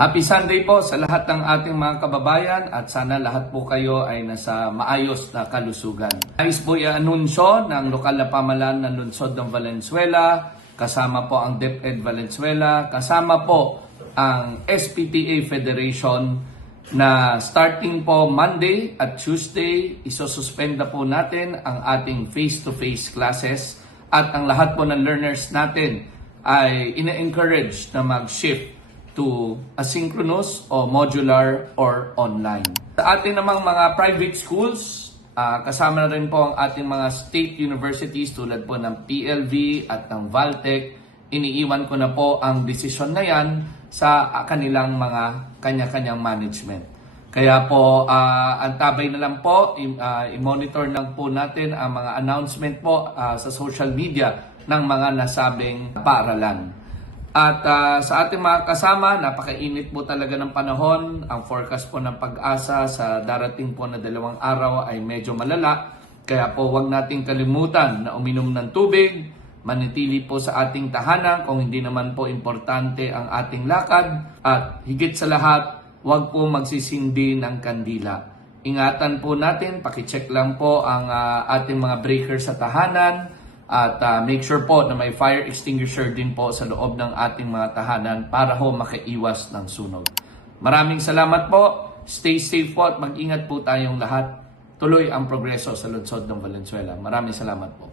Happy Sunday po sa lahat ng ating mga kababayan at sana lahat po kayo ay nasa maayos na kalusugan. Nais po i-anunsyo ng lokal na pamalan ng lungsod ng Valenzuela, kasama po ang DepEd Valenzuela, kasama po ang SPTA Federation na starting po Monday at Tuesday, isosuspenda po natin ang ating face-to-face classes at ang lahat po ng learners natin ay ina-encourage na mag-shift to asynchronous o modular or online. Sa ating namang mga private schools, ah, kasama na rin po ang ating mga state universities tulad po ng PLV at ng Valtech. Iniiwan ko na po ang desisyon na yan sa kanilang mga kanya-kanyang management. Kaya po, ah, ang tabay na lang po, i- ah, i-monitor lang po natin ang mga announcement po ah, sa social media ng mga nasabing paaralan. At ah, sa ating mga kasama, napakainit po talaga ng panahon. Ang forecast po ng pag-asa sa darating po na dalawang araw ay medyo malala. Kaya po wag nating kalimutan na uminom ng tubig, manitili po sa ating tahanan kung hindi naman po importante ang ating lakad. At higit sa lahat, wag po magsisindi ng kandila. Ingatan po natin, pakicheck lang po ang ah, ating mga breaker sa tahanan at ah, make sure po na may fire extinguisher din po sa loob ng ating mga tahanan para ho makaiwas ng sunog. Maraming salamat po. Stay safe po at mag-ingat po tayong lahat. Tuloy ang progreso sa lungsod ng Valenzuela. Maraming salamat po.